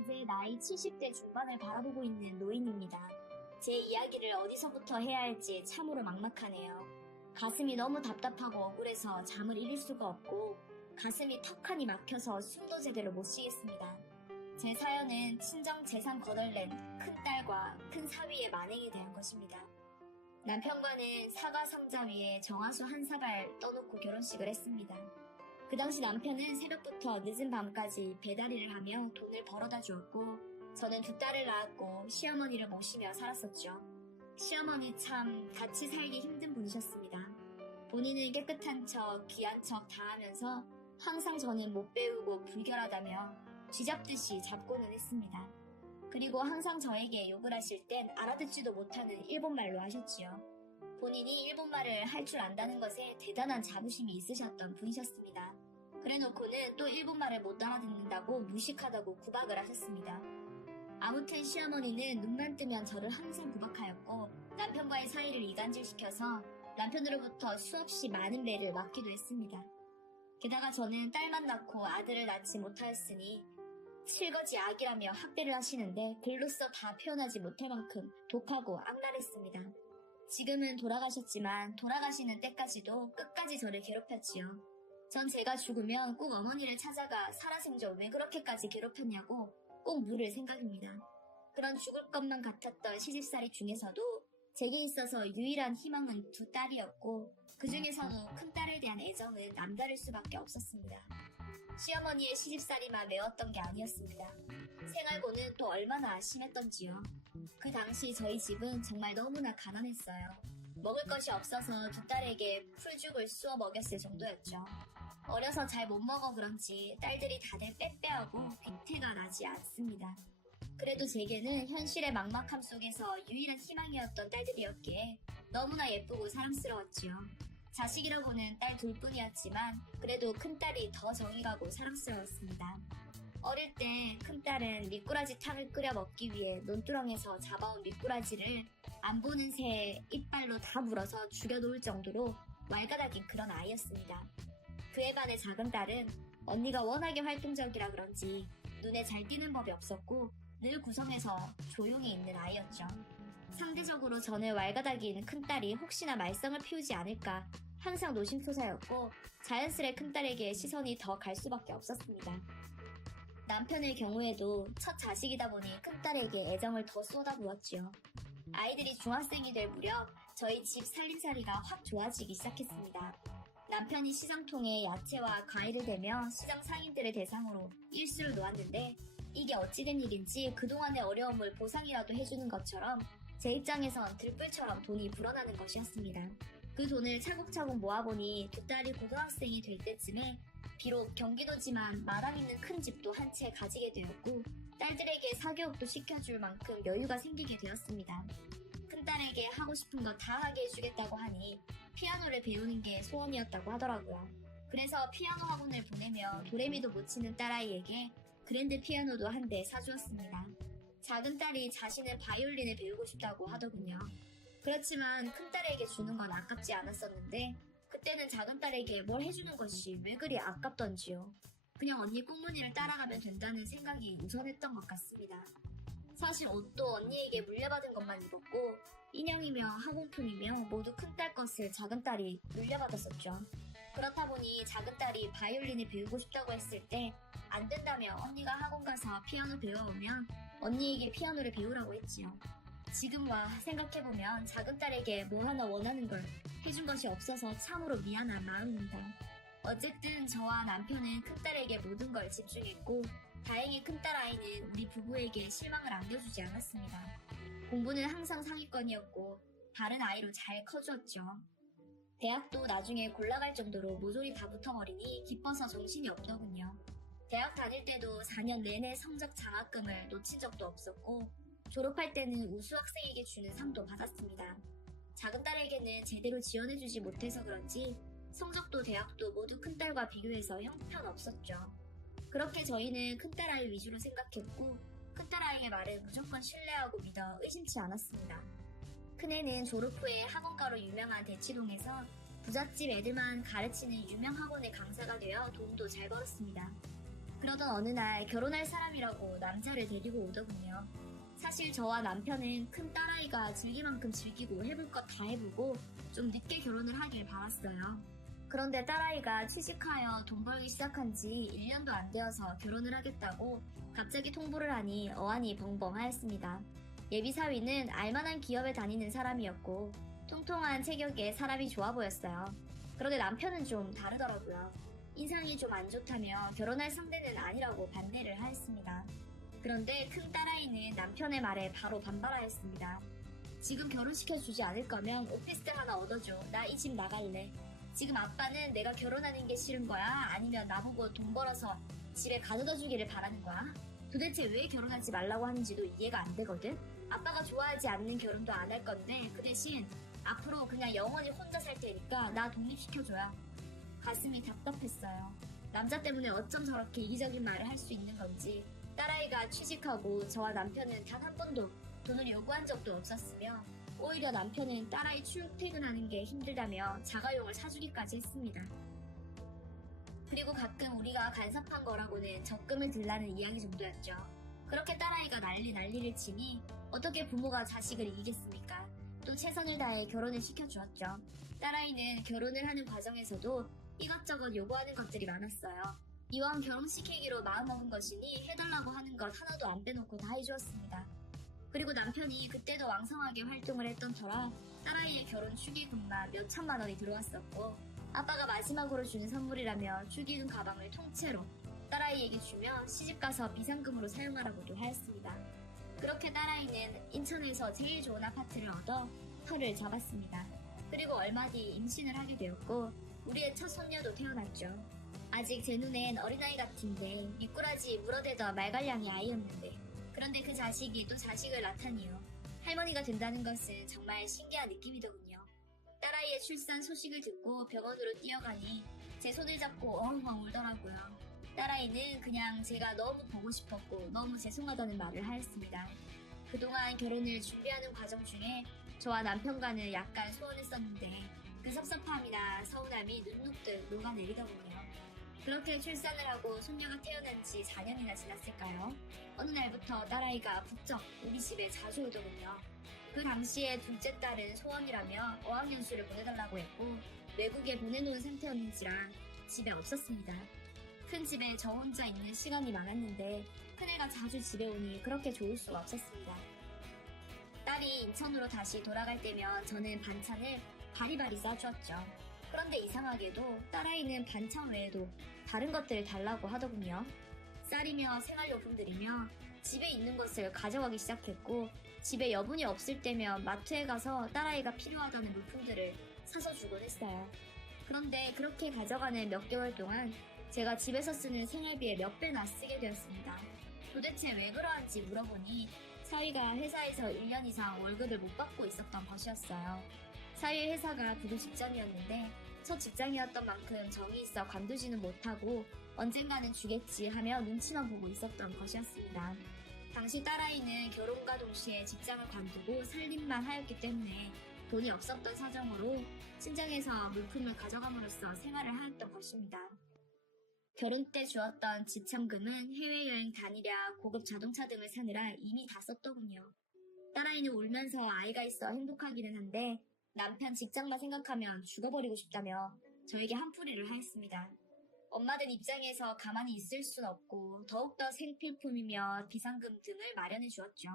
이제 나이 70대 중반을 바라보고 있는 노인입니다. 제 이야기를 어디서부터 해야 할지 참으로 막막하네요. 가슴이 너무 답답하고 억울해서 잠을 이룰 수가 없고 가슴이 턱하니 막혀서 숨도 제대로 못 쉬겠습니다. 제 사연은 친정 재산 거덜낸 큰딸과 큰 사위의 만행에 대한 것입니다. 남편과는 사과 상자 위에 정화수 한 사발 떠놓고 결혼식을 했습니다. 그 당시 남편은 새벽부터 늦은 밤까지 배달일을 하며 돈을 벌어다 주었고 저는 두 딸을 낳았고 시어머니를 모시며 살았었죠. 시어머니 참 같이 살기 힘든 분이셨습니다. 본인은 깨끗한 척 귀한 척 다 하면서 항상 저는 못 배우고 불결하다며 쥐잡듯이 잡고는 했습니다. 그리고 항상 저에게 욕을 하실 땐 알아듣지도 못하는 일본말로 하셨지요. 본인이 일본말을 할 줄 안다는 것에 대단한 자부심이 있으셨던 분이셨습니다. 그래놓고는 또 일본말을 못 알아듣는다고 무식하다고 구박을 하셨습니다. 아무튼 시어머니는 눈만 뜨면 저를 항상 구박하였고 남편과의 사이를 이간질시켜서 남편으로부터 수없이 많은 배를 맞기도 했습니다. 게다가 저는 딸만 낳고 아들을 낳지 못하였으니 실거지 악이라며 학대를 하시는데 글로써 다 표현하지 못할 만큼 독하고 악랄했습니다. 지금은 돌아가셨지만 돌아가시는 때까지도 끝까지 저를 괴롭혔지요. 전 제가 죽으면 꼭 어머니를 찾아가 살아생전 왜 그렇게까지 괴롭혔냐고 꼭 물을 생각입니다. 그런 죽을 것만 같았던 시집살이 중에서도 제게 있어서 유일한 희망은 두 딸이었고 그 중에서도 큰딸에 대한 애정은 남다를 수밖에 없었습니다. 시어머니의 시집살이만 매웠던 게 아니었습니다. 생활고는 또 얼마나 심했던지요. 그 당시 저희 집은 정말 너무나 가난했어요. 먹을 것이 없어서 두 딸에게 풀죽을 쑤어 먹였을 정도였죠. 어려서 잘 못 먹어 그런지 딸들이 다들 빼빼하고 빈태가 나지 않습니다. 그래도 제게는 현실의 막막함 속에서 유일한 희망이었던 딸들이었기에 너무나 예쁘고 사랑스러웠지요. 자식이라고는 딸 둘뿐이었지만 그래도 큰딸이 더 정이 가고 사랑스러웠습니다. 어릴 때 큰딸은 미꾸라지 탕을 끓여 먹기 위해 논두렁에서 잡아온 미꾸라지를 안 보는 새에 이빨로 다 물어서 죽여놓을 정도로 왈가닥인 그런 아이였습니다. 그에 반해 작은 딸은 언니가 워낙에 활동적이라 그런지 눈에 잘 띄는 법이 없었고 늘 구성에서 조용히 있는 아이였죠. 상대적으로 저는 왈가닥인 큰딸이 혹시나 말썽을 피우지 않을까 항상 노심초사였고 자연스레 큰딸에게 시선이 더 갈 수밖에 없었습니다. 남편의 경우에도 첫 자식이다 보니 큰딸에게 애정을 더 쏟아부었지요. 아이들이 중학생이 될 무렵 저희 집 살림살이가 확 좋아지기 시작했습니다. 남편이 시장통에 야채와 과일을 대며 시장 상인들을 대상으로 일수를 놓았는데 이게 어찌된 일인지 그동안의 어려움을 보상이라도 해주는 것처럼 제 입장에선 들불처럼 돈이 불어나는 것이었습니다. 그 돈을 차곡차곡 모아보니 두 딸이 고등학생이 될 때쯤에 비록 경기도지만 마당 있는 큰 집도 한 채 가지게 되었고 딸들에게 사교육도 시켜줄 만큼 여유가 생기게 되었습니다. 큰딸에게 하고 싶은 거 다 하게 해주겠다고 하니 피아노를 배우는 게 소원이었다고 하더라고요. 그래서 피아노 학원을 보내며 도레미도 못 치는 딸아이에게 그랜드 피아노도 한 대 사주었습니다. 작은 딸이 자신은 바이올린을 배우고 싶다고 하더군요. 그렇지만 큰딸에게 주는 건 아깝지 않았었는데 그때는 작은 딸에게 뭘 해주는 것이 왜 그리 아깝던지요. 그냥 언니 꽁무니를 따라가면 된다는 생각이 우선했던 것 같습니다. 사실 옷도 언니에게 물려받은 것만 입었고 인형이며 학용품이며 모두 큰딸 것을 작은딸이 물려받았었죠. 그렇다 보니 작은딸이 바이올린을 배우고 싶다고 했을 때 안 된다며 언니가 학원 가서 피아노 배워오면 언니에게 피아노를 배우라고 했지요. 지금 와 생각해보면 작은딸에게 뭐 하나 원하는 걸 해준 것이 없어서 참으로 미안한 마음입니다. 어쨌든 저와 남편은 큰딸에게 모든 걸 집중했고 다행히 큰딸 아이는 우리 부부에게 실망을 안겨주지 않았습니다. 공부는 항상 상위권이었고 다른 아이로 잘 커주었죠. 대학도 나중에 골라갈 정도로 모조리 다 붙어버리니 기뻐서 정신이 없더군요. 대학 다닐 때도 4년 내내 성적 장학금을 놓친 적도 없었고 졸업할 때는 우수 학생에게 주는 상도 받았습니다. 작은 딸에게는 제대로 지원해주지 못해서 그런지 성적도 대학도 모두 큰딸과 비교해서 형편없었죠. 그렇게 저희는 큰딸 아이 위주로 생각했고 큰딸 아이의 말을 무조건 신뢰하고 믿어 의심치 않았습니다. 큰애는 졸업 후에 학원가로 유명한 대치동에서 부잣집 애들만 가르치는 유명 학원의 강사가 되어 돈도 잘 벌었습니다. 그러던 어느 날 결혼할 사람이라고 남자를 데리고 오더군요. 사실 저와 남편은 큰 딸아이가 즐길 만큼 즐기고 해볼 것 다 해보고 좀 늦게 결혼을 하길 바랐어요. 그런데 딸아이가 취직하여 돈 벌기 시작한 지 1년도 안 되어서 결혼을 하겠다고 갑자기 통보를 하니 어안이 벙벙하였습니다. 예비 사위는 알만한 기업에 다니는 사람이었고 통통한 체격에 사람이 좋아 보였어요. 그런데 남편은 좀 다르더라고요. 인상이 좀 안 좋다며 결혼할 상대는 아니라고 반대를 하였습니다. 그런데 큰 딸아이는 남편의 말에 바로 반발하였습니다. 지금 결혼시켜주지 않을 거면 오피스텔 하나 얻어줘. 나 이 집 나갈래. 지금 아빠는 내가 결혼하는 게 싫은 거야? 아니면 나보고 돈 벌어서 집에 가져다 주기를 바라는 거야? 도대체 왜 결혼하지 말라고 하는지도 이해가 안 되거든? 아빠가 좋아하지 않는 결혼도 안 할 건데 그 대신 앞으로 그냥 영원히 혼자 살 테니까 나 독립시켜줘야. 가슴이 답답했어요. 남자 때문에 어쩜 저렇게 이기적인 말을 할 수 있는 건지. 딸아이가 취직하고 저와 남편은 단 한 번도 돈을 요구한 적도 없었으며 오히려 남편은 딸아이 출퇴근하는 게 힘들다며 자가용을 사주기까지 했습니다. 그리고 가끔 우리가 간섭한 거라고는 적금을 들라는 이야기 정도였죠. 그렇게 딸아이가 난리를 치니 어떻게 부모가 자식을 이기겠습니까? 또 최선을 다해 결혼을 시켜주었죠. 딸아이는 결혼을 하는 과정에서도 이것저것 요구하는 것들이 많았어요. 이왕 결혼시키기로 마음먹은 것이니 해달라고 하는 것 하나도 안 빼놓고 다 해주었습니다. 그리고 남편이 그때도 왕성하게 활동을 했던 터라 딸아이의 결혼 축의금만 몇 천만 원이 들어왔었고 아빠가 마지막으로 주는 선물이라며 축의금 가방을 통째로 딸아이에게 주며 시집가서 비상금으로 사용하라고도 하였습니다. 그렇게 딸아이는 인천에서 제일 좋은 아파트를 얻어 터를 잡았습니다. 그리고 얼마 뒤 임신을 하게 되었고 우리의 첫 손녀도 태어났죠. 아직 제 눈엔 어린아이 같은데 미꾸라지 물어대던 말갈량이 아이였는데 그런데 그 자식이 또 자식을 낳다니요. 할머니가 된다는 것은 정말 신기한 느낌이더군요. 딸아이의 출산 소식을 듣고 병원으로 뛰어가니 제 손을 잡고 어흥엉 울더라고요. 딸아이는 그냥 제가 너무 보고 싶었고 너무 죄송하다는 말을 하였습니다. 그동안 결혼을 준비하는 과정 중에 저와 남편과는 약간 소원했었는데 그 섭섭함이나 서운함이 눈녹듯 녹아내리더군요. 그렇게 출산을 하고 손녀가 태어난 지 4년이나 지났을까요? 어느 날부터 딸아이가 부쩍 우리 집에 자주 오더군요. 그 당시에 둘째 딸은 소원이라며 어학연수를 보내달라고 했고 외국에 보내놓은 상태였는지라 집에 없었습니다. 큰 집에 저 혼자 있는 시간이 많았는데 큰애가 자주 집에 오니 그렇게 좋을 수가 없었습니다. 딸이 인천으로 다시 돌아갈 때면 저는 반찬을 바리바리 싸주었죠. 그런데 이상하게도 딸아이는 반찬 외에도 다른 것들을 달라고 하더군요. 쌀이며 생활용품들이며 집에 있는 것을 가져가기 시작했고 집에 여분이 없을 때면 마트에 가서 딸아이가 필요하다는 물품들을 사서 주곤 했어요. 그런데 그렇게 가져가는 몇 개월 동안 제가 집에서 쓰는 생활비의 몇 배나 쓰게 되었습니다. 도대체 왜 그러한지 물어보니 사위가 회사에서 1년 이상 월급을 못 받고 있었던 것이었어요. 사위 회사가 부도 직장이었는데 첫 직장이었던 만큼 정이 있어 관두지는 못하고 언젠가는 주겠지 하며 눈치만 보고 있었던 것이었습니다. 당시 딸아이는 결혼과 동시에 직장을 관두고 살림만 하였기 때문에 돈이 없었던 사정으로 친정에서 물품을 가져감으로써 생활을 하였던 것입니다. 결혼 때 주었던 지참금은 해외여행 다니랴 고급 자동차 등을 사느라 이미 다 썼더군요. 딸아이는 울면서 아이가 있어 행복하기는 한데 남편 직장만 생각하면 죽어버리고 싶다며 저에게 한풀이를 하였습니다. 엄마들 입장에서 가만히 있을 순 없고 더욱더 생필품이며 비상금 등을 마련해 주었죠.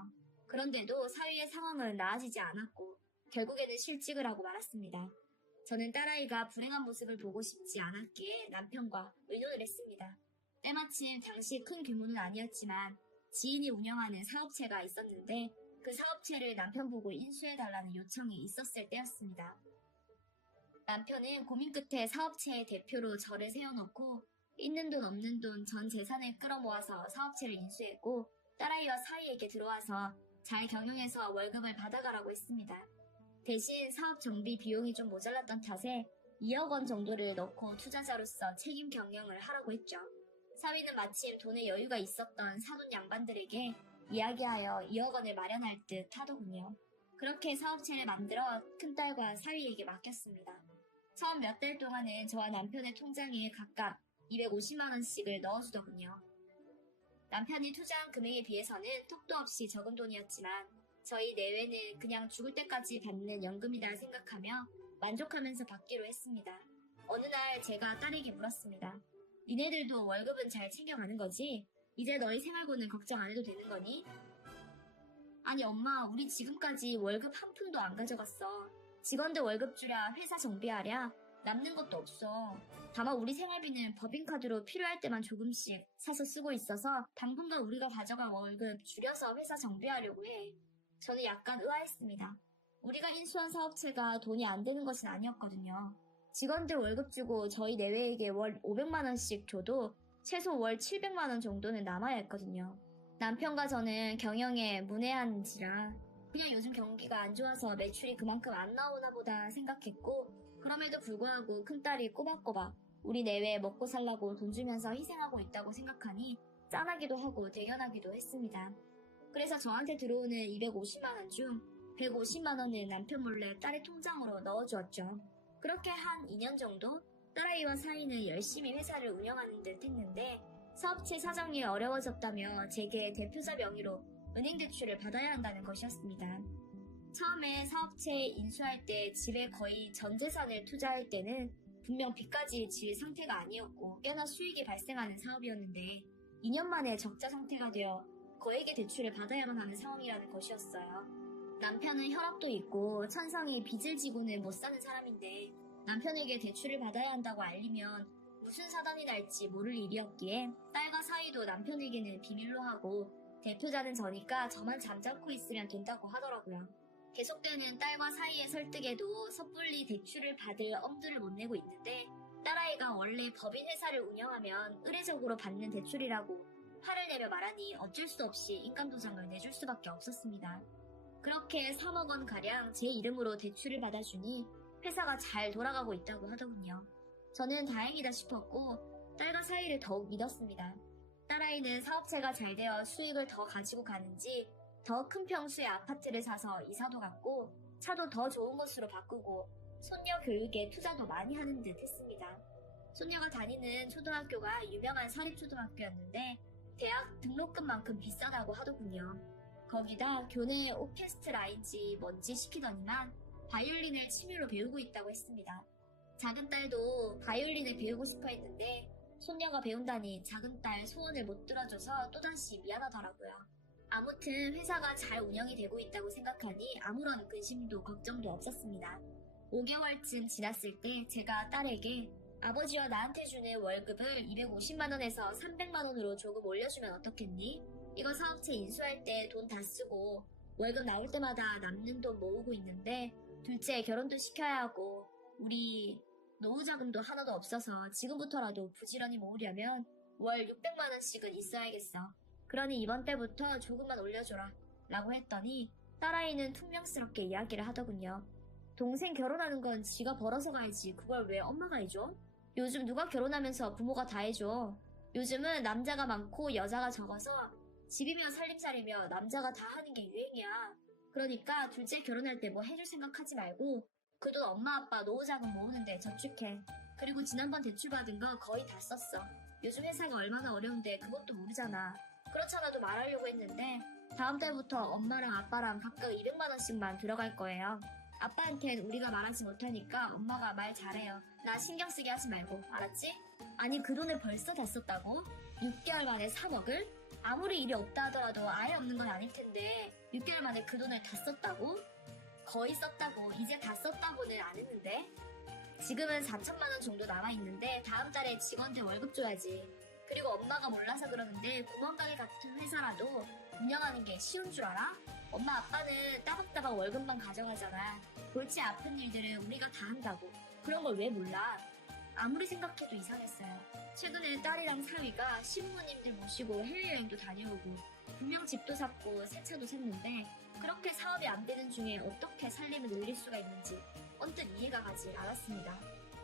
그런데도 사위의 상황은 나아지지 않았고 결국에는 실직을 하고 말았습니다. 저는 딸아이가 불행한 모습을 보고 싶지 않았기에 남편과 의논을 했습니다. 때마침 당시 큰 규모는 아니었지만 지인이 운영하는 사업체가 있었는데 그 사업체를 남편 보고 인수해달라는 요청이 있었을 때였습니다. 남편은 고민 끝에 사업체의 대표로 저를 세워놓고 있는 돈 없는 돈 전 재산을 끌어모아서 사업체를 인수했고 딸아이와 사위에게 들어와서 잘 경영해서 월급을 받아가라고 했습니다. 대신 사업 정비 비용이 좀 모자랐던 탓에 2억 원 정도를 넣고 투자자로서 책임 경영을 하라고 했죠. 사위는 마침 돈에 여유가 있었던 사돈 양반들에게 이야기하여 2억 원을 마련할 듯 하더군요. 그렇게 사업체를 만들어 큰딸과 사위에게 맡겼습니다. 처음 몇 달 동안은 저와 남편의 통장에 각각 250만 원씩을 넣어주더군요. 남편이 투자한 금액에 비해서는 턱도 없이 적은 돈이었지만 저희 내외는 그냥 죽을 때까지 받는 연금이다 생각하며 만족하면서 받기로 했습니다. 어느 날 제가 딸에게 물었습니다. 니네들도 월급은 잘 챙겨가는 거지? 이제 너희 생활고는 걱정 안 해도 되는 거니? 아니 엄마, 우리 지금까지 월급 한 푼도 안 가져갔어. 직원들 월급 주랴, 회사 정비하랴, 남는 것도 없어. 다만 우리 생활비는 법인카드로 필요할 때만 조금씩 사서 쓰고 있어서 당분간 우리가 가져간 월급 줄여서 회사 정비하려고 해. 저는 약간 의아했습니다. 우리가 인수한 사업체가 돈이 안 되는 것은 아니었거든요. 직원들 월급 주고 저희 내외에게 월 500만 원씩 줘도 최소 월 700만 원 정도는 남아야 했거든요. 남편과 저는 경영에 문외한지라 그냥 요즘 경기가 안 좋아서 매출이 그만큼 안 나오나 보다 생각했고, 그럼에도 불구하고 큰딸이 꼬박꼬박 우리 내외에 먹고 살라고 돈 주면서 희생하고 있다고 생각하니 짠하기도 하고 대견하기도 했습니다. 그래서 저한테 들어오는 250만 원 중 150만 원은 남편 몰래 딸의 통장으로 넣어주었죠. 그렇게 한 2년 정도 딸아이와 사이는 열심히 회사를 운영하는 듯 했는데, 사업체 사정이 어려워졌다며 제게 대표자 명의로 은행 대출을 받아야 한다는 것이었습니다. 처음에 사업체 인수할 때 집에 거의 전 재산을 투자할 때는 분명 빚까지 질 상태가 아니었고 꽤나 수익이 발생하는 사업이었는데 2년 만에 적자 상태가 되어 거액의 대출을 받아야만 하는 상황이라는 것이었어요. 남편은 혈압도 있고 천성이 빚을 지고는 못 사는 사람인데 남편에게 대출을 받아야 한다고 알리면 무슨 사단이 날지 모를 일이었기에 딸과 사이도 남편에게는 비밀로 하고 대표자는 저니까 저만 잠자코 있으면 된다고 하더라고요. 계속되는 딸과 사이의 설득에도 섣불리 대출을 받을 엄두를 못 내고 있는데, 딸아이가 원래 법인 회사를 운영하면 의례적으로 받는 대출이라고 화를 내며 말하니 어쩔 수 없이 인감도장을 내줄 수밖에 없었습니다. 그렇게 3억 원가량 제 이름으로 대출을 받아주니 회사가 잘 돌아가고 있다고 하더군요. 저는 다행이다 싶었고 딸과 사이를 더욱 믿었습니다. 딸아이는 사업체가 잘 되어 수익을 더 가지고 가는지 더 큰 평수의 아파트를 사서 이사도 갔고 차도 더 좋은 곳으로 바꾸고 손녀 교육에 투자도 많이 하는 듯 했습니다. 손녀가 다니는 초등학교가 유명한 사립초등학교였는데 대학 등록금만큼 비싸다고 하더군요. 거기다 교내 오케스트라인지 뭔지 시키더니만 바이올린을 취미로 배우고 있다고 했습니다. 작은 딸도 바이올린을 배우고 싶어 했는데 손녀가 배운다니 작은 딸 소원을 못 들어줘서 또다시 미안하더라고요. 아무튼 회사가 잘 운영이 되고 있다고 생각하니 아무런 근심도 걱정도 없었습니다. 5개월쯤 지났을 때 제가 딸에게 아버지와 나한테 주는 월급을 250만 원에서 300만 원으로 조금 올려주면 어떻겠니? 이거 사업체 인수할 때 돈 다 쓰고 월급 나올 때마다 남는 돈 모으고 있는데 둘째 결혼도 시켜야 하고 우리 노후자금도 하나도 없어서 지금부터라도 부지런히 모으려면 월 600만 원씩은 있어야겠어. 그러니 이번 달부터 조금만 올려줘라 라고 했더니 딸아이는 퉁명스럽게 이야기를 하더군요. 동생 결혼하는 건 지가 벌어서 가야지 그걸 왜 엄마가 해줘? 요즘 누가 결혼하면서 부모가 다 해줘. 요즘은 남자가 많고 여자가 적어서 집이며 살림살이며 남자가 다 하는 게 유행이야. 그러니까 둘째 결혼할 때 뭐 해줄 생각하지 말고 그 돈 엄마 아빠 노후자금 모으는데 저축해. 그리고 지난번 대출 받은 거 거의 다 썼어. 요즘 회사가 얼마나 어려운데 그것도 모르잖아. 그렇잖아도 말하려고 했는데 다음 달부터 엄마랑 아빠랑 각각 200만 원씩만 들어갈 거예요. 아빠한텐 우리가 말하지 못하니까 엄마가 말 잘해요. 나 신경 쓰게 하지 말고, 알았지? 아니 그 돈을 벌써 다 썼다고? 6개월 만에 3억을? 아무리 일이 없다 하더라도 아예 없는 건 아닐 텐데 6개월 만에 그 돈을 다 썼다고? 거의 썼다고, 이제 다 썼다고는 안 했는데? 지금은 4천만 원 정도 남아있는데 다음 달에 직원들 월급 줘야지. 그리고 엄마가 몰라서 그러는데 구멍가게 같은 회사라도 운영하는 게 쉬운 줄 알아? 엄마 아빠는 따박따박 월급만 가져가잖아. 골치 아픈 일들은 우리가 다 한다고. 그런 걸 왜 몰라? 아무리 생각해도 이상했어요. 최근에 딸이랑 사위가 시부모님들 모시고 해외여행도 다녀오고 분명 집도 샀고 새 차도 샀는데 그렇게 사업이 안 되는 중에 어떻게 살림을 늘릴 수가 있는지 언뜻 이해가 가지 않았습니다.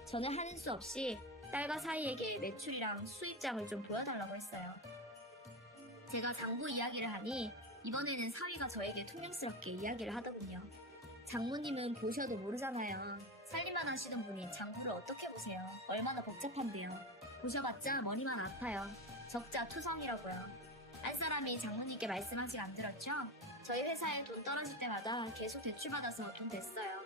저는 하는 수 없이 딸과 사위에게 매출이랑 수입장을 좀 보여달라고 했어요. 제가 장부 이야기를 하니 이번에는 사위가 저에게 퉁명스럽게 이야기를 하더군요. 장모님은 보셔도 모르잖아요. 살림만 하시던 분이 장부를 어떻게 보세요? 얼마나 복잡한데요. 보셔봤자 머리만 아파요. 적자 투성이라고요. 한 사람이 장모님께 말씀하지 안 들었죠? 저희 회사에 돈 떨어질 때마다 계속 대출받아서 돈 냈어요.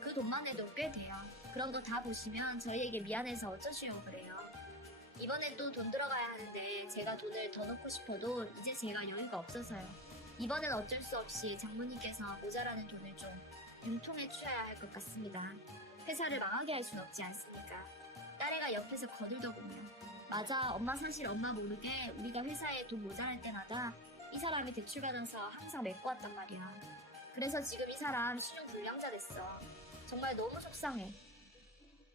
그 돈만 내도 꽤 돼요. 그런 거 다 보시면 저희에게 미안해서 어쩌시오 그래요. 이번엔 또 돈 들어가야 하는데 제가 돈을 더 넣고 싶어도 이제 제가 여유가 없어서요. 이번엔 어쩔 수 없이 장모님께서 모자라는 돈을 좀 융통해 주셔야 할 것 같습니다. 회사를 망하게 할 순 없지 않습니까? 딸애가 옆에서 거들더군요. 맞아, 엄마 사실 엄마 모르게 우리가 회사에 돈 모자랄 때마다 이 사람이 대출받아서 항상 메꿔 왔단 말이야. 그래서 지금 이 사람 신용불량자 됐어. 정말 너무 속상해.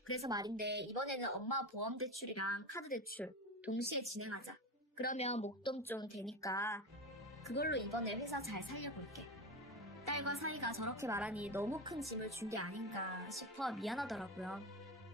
그래서 말인데 이번에는 엄마 보험 대출이랑 카드 대출 동시에 진행하자. 그러면 목돈 좀 되니까 그걸로 이번에 회사 잘 살려볼게. 딸과 사이가 저렇게 말하니 너무 큰 짐을 준 게 아닌가 싶어 미안하더라고요.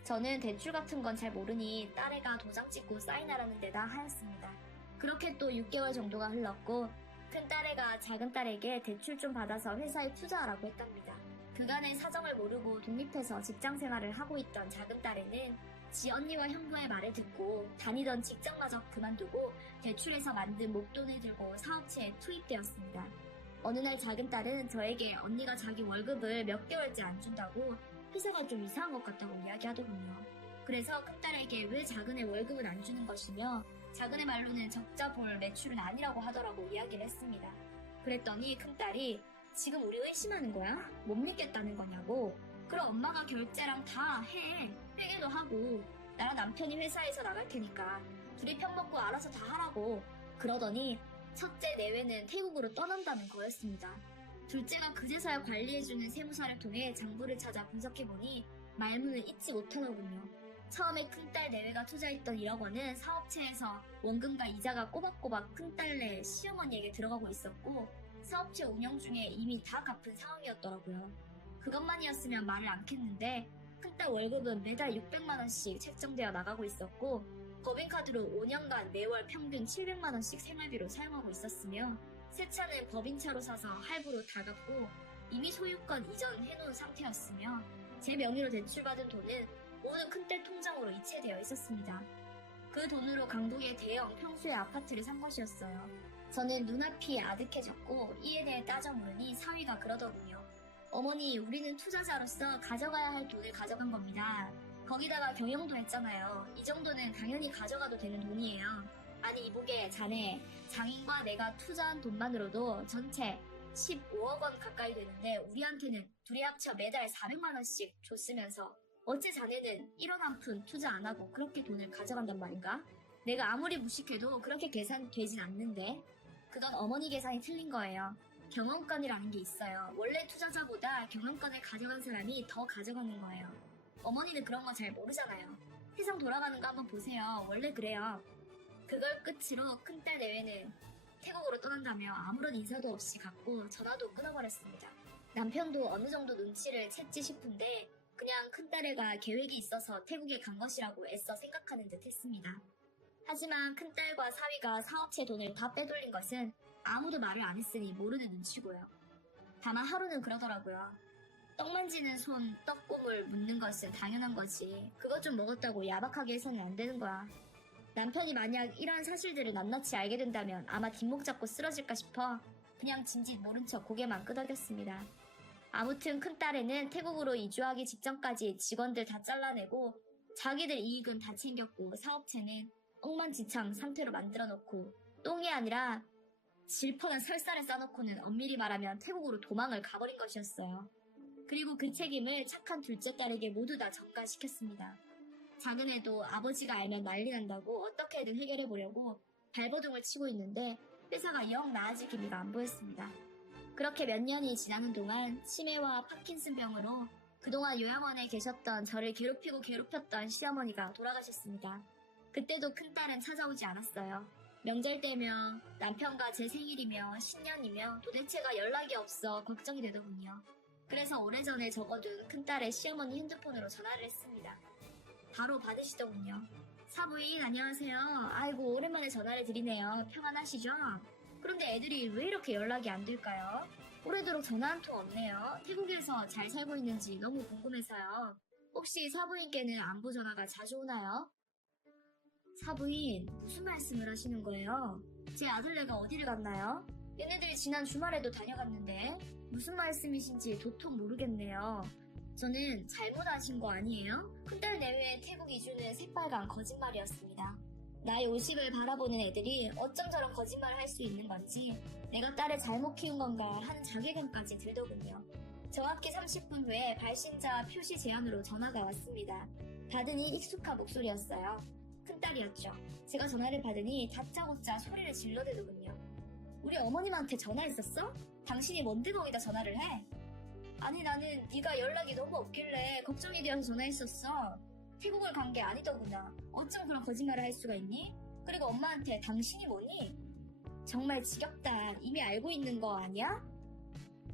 저는 대출 같은 건 잘 모르니 딸애가 도장 찍고 사인하라는 데다 하였습니다. 그렇게 또 6개월 정도가 흘렀고 큰 딸애가 작은 딸에게 대출 좀 받아서 회사에 투자하라고 했답니다. 그간의 사정을 모르고 독립해서 직장 생활을 하고 있던 작은 딸애는 지 언니와 형부의 말을 듣고 다니던 직장마저 그만두고 대출해서 만든 목돈을 들고 사업체에 투입되었습니다. 어느 날 작은 딸은 저에게 언니가 자기 월급을 몇 개월째 안 준다고 회사가 좀 이상한 것 같다고 이야기하더군요. 그래서 큰딸에게 왜 작은애 월급을 안 주는 것이며 작은애 말로는 적자 볼 매출은 아니라고 하더라고 이야기를 했습니다. 그랬더니 큰딸이 지금 우리 의심하는 거야? 못 믿겠다는 거냐고. 그럼 엄마가 결제랑 다 해. 회계도 하고 나랑 남편이 회사에서 나갈 테니까 둘이 편먹고 알아서 다 하라고. 그러더니 첫째 내외는 태국으로 떠난다는 거였습니다. 둘째가 그제서야 관리해주는 세무사를 통해 장부를 찾아 분석해보니 말문을 잇지 못하더군요. 처음에 큰딸 내외가 투자했던 1억 원은 사업체에서 원금과 이자가 꼬박꼬박 큰딸네 시어머니에게 들어가고 있었고 사업체 운영 중에 이미 다 갚은 상황이었더라고요. 그것만이었으면 말을 않겠는데 큰딸 월급은 매달 600만 원씩 책정되어 나가고 있었고 법인카드로 5년간 매월 평균 700만 원씩 생활비로 사용하고 있었으며 새 차는 법인차로 사서 할부로 다 갚고 이미 소유권 이전해놓은 상태였으며 제 명의로 대출받은 돈은 모든 큰딸 통장으로 이체되어 있었습니다. 그 돈으로 강북의 대형 평수의 아파트를 산 것이었어요. 저는 눈앞이 아득해졌고 이에 대해 따져 물으니 사위가 그러더군요. 어머니, 우리는 투자자로서 가져가야 할 돈을 가져간 겁니다. 거기다가 경영도 했잖아요. 이 정도는 당연히 가져가도 되는 돈이에요. 아니 이보게 자네, 장인과 내가 투자한 돈만으로도 전체 15억 원 가까이 되는데 우리한테는 둘이 합쳐 매달 400만 원씩 줬으면서 어째 자네는 1원 한 푼 투자 안 하고 그렇게 돈을 가져간단 말인가? 내가 아무리 무식해도 그렇게 계산되진 않는데 그건 어머니 계산이 틀린 거예요. 경영권이라는 게 있어요. 원래 투자자보다 경영권을 가져간 사람이 더 가져가는 거예요. 어머니는 그런 거 잘 모르잖아요. 세상 돌아가는 거 한번 보세요. 원래 그래요. 그걸 끝으로 큰딸 내외는 태국으로 떠난다며 아무런 인사도 없이 갔고 전화도 끊어버렸습니다. 남편도 어느 정도 눈치를 챘지 싶은데 그냥 큰딸애가 계획이 있어서 태국에 간 것이라고 애써 생각하는 듯 했습니다. 하지만 큰딸과 사위가 사업체 돈을 다 빼돌린 것은 아무도 말을 안 했으니 모르는 눈치고요. 다만 하루는 그러더라고요. 떡 만지는 손 떡국을 묻는 것은 당연한 거지. 그것 좀 먹었다고 야박하게 해서는 안 되는 거야. 남편이 만약 이러한 사실들을 낱낱이 알게 된다면 아마 뒷목 잡고 쓰러질까 싶어 그냥 진짓 모른 척 고개만 끄덕였습니다. 아무튼 큰딸애는 태국으로 이주하기 직전까지 직원들 다 잘라내고 자기들 이익은 다 챙겼고 사업체는 엉망진창 상태로 만들어 놓고 똥이 아니라 질펀한 설사를 싸놓고는 엄밀히 말하면 태국으로 도망을 가버린 것이었어요. 그리고 그 책임을 착한 둘째 딸에게 모두 다 전가시켰습니다. 작은 애도 아버지가 알면 난리 난다고 어떻게든 해결해보려고 발버둥을 치고 있는데 회사가 영 나아질 기미가 안 보였습니다. 그렇게 몇 년이 지나는 동안 치매와 파킨슨병으로 그동안 요양원에 계셨던 저를 괴롭혔던 시어머니가 돌아가셨습니다. 그때도 큰딸은 찾아오지 않았어요. 명절 때며 남편과 제 생일이며 신년이며 도대체가 연락이 없어 걱정이 되더군요. 그래서 오래전에 적어둔 큰딸의 시어머니 핸드폰으로 전화를 했습니다. 바로 받으시더군요. 사부인 안녕하세요. 아이고 오랜만에 전화를 드리네요. 평안하시죠? 그런데 애들이 왜 이렇게 연락이 안 될까요? 오래도록 전화 한 통 없네요. 태국에서 잘 살고 있는지 너무 궁금해서요. 혹시 사부인께는 안부 전화가 자주 오나요? 사부인 무슨 말씀을 하시는 거예요? 제 아들네가 어디를 갔나요? 얘네들이 지난 주말에도 다녀갔는데 무슨 말씀이신지 도통 모르겠네요. 저는 잘못하신 거 아니에요? 큰딸 내외의 태국 이주는 새빨간 거짓말이었습니다. 나의 오식을 바라보는 애들이 어쩜 저런 거짓말을 할 수 있는 건지 내가 딸을 잘못 키운 건가 하는 자괴감까지 들더군요. 정확히 30분 후에 발신자 표시 제안으로 전화가 왔습니다. 받으니 익숙한 목소리였어요. 큰딸이었죠. 제가 전화를 받으니 다짜고짜 소리를 질러대더군요. 우리 어머님한테 전화했었어? 당신이 뭔데 거기다 전화를 해? 아니 나는 네가 연락이 너무 없길래 걱정이 되어서 전화했었어. 태국을 간 게 아니더구나. 어쩜 그런 거짓말을 할 수가 있니? 그리고 엄마한테 당신이 뭐니? 정말 지겹다. 이미 알고 있는 거 아니야?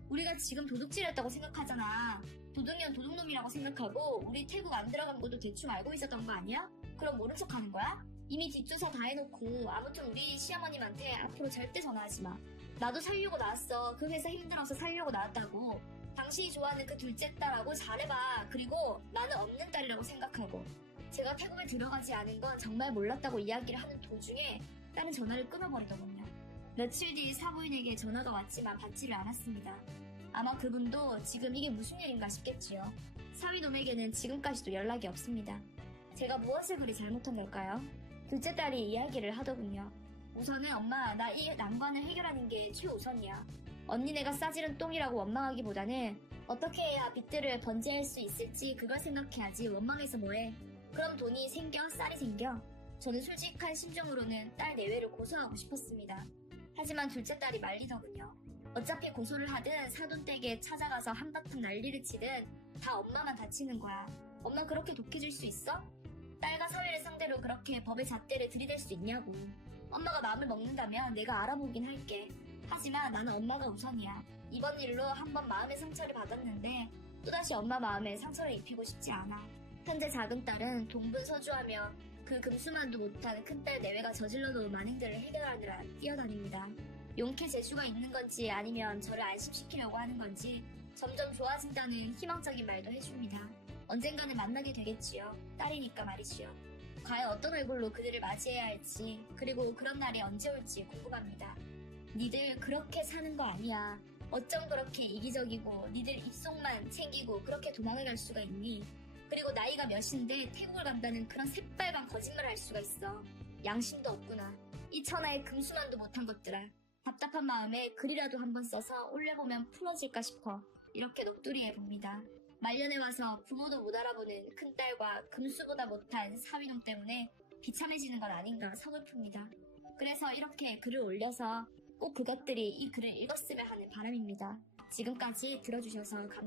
우리가 지금 도둑질했다고 생각하잖아. 도둑년 도둑놈이라고 생각하고 우리 태국 안 들어간 것도 대충 알고 있었던 거 아니야? 그럼 모른 척 하는 거야? 이미 뒷조사 다 해놓고 아무튼 우리 시어머님한테 앞으로 절대 전화하지 마. 나도 살려고 나왔어. 그 회사 힘들어서 살려고 나왔다고. 당신이 좋아하는 그 둘째 딸하고 잘해봐. 그리고 나는 없는 딸이라고 생각하고. 제가 태국에 들어가지 않은 건 정말 몰랐다고 이야기를 하는 도중에 딸은 전화를 끊어버리더군요. 며칠 뒤 사부인에게 전화가 왔지만 받지를 않았습니다. 아마 그분도 지금 이게 무슨 일인가 싶겠지요. 사위놈에게는 지금까지도 연락이 없습니다. 제가 무엇을 그리 잘못한 걸까요? 둘째 딸이 이야기를 하더군요. 우선은 엄마, 나 이 난관을 해결하는 게 최우선이야. 언니네가 싸지른 똥이라고 원망하기보다는 어떻게 해야 빚들을 번지할 수 있을지 그걸 생각해야지 원망해서 뭐해. 그럼 돈이 생겨, 쌀이 생겨. 저는 솔직한 심정으로는 딸 내외를 고소하고 싶었습니다. 하지만 둘째 딸이 말리더군요. 어차피 고소를 하든 사돈댁에 찾아가서 한바탕 난리를 치든 다 엄마만 다치는 거야. 엄마 그렇게 독해질 수 있어? 딸과 사위를 상대로 그렇게 법의 잣대를 들이댈 수 있냐고. 엄마가 마음을 먹는다면 내가 알아보긴 할게. 하지만 나는 엄마가 우선이야. 이번 일로 한번 마음의 상처를 받았는데 또다시 엄마 마음에 상처를 입히고 싶지 않아. 현재 작은 딸은 동분서주하며 그 금수만도 못한 큰딸 내외가 저질러 놓은 만행들을 해결하느라 뛰어다닙니다. 용케 재주가 있는 건지 아니면 저를 안심시키려고 하는 건지 점점 좋아진다는 희망적인 말도 해줍니다. 언젠가는 만나게 되겠지요. 딸이니까 말이지요. 과연 어떤 얼굴로 그들을 맞이해야 할지 그리고 그런 날이 언제 올지 궁금합니다. 니들 그렇게 사는 거 아니야. 어쩜 그렇게 이기적이고 니들 입속만 챙기고 그렇게 도망을 갈 수가 있니? 그리고 나이가 몇인데 태국을 간다는 그런 새빨간 거짓말을 할 수가 있어. 양심도 없구나. 이 천하의 금수만도 못한 것들아. 답답한 마음에 글이라도 한번 써서 올려보면 풀어질까 싶어 이렇게 넋두리해봅니다. 말년에 와서 부모도 못 알아보는 큰딸과 금수보다 못한 사위놈 때문에 비참해지는 건 아닌가 서글픕니다. 그래서 이렇게 글을 올려서 꼭 그것들이 이 글을 읽었으면 하는 바람입니다. 지금까지 들어주셔서 감사합니다.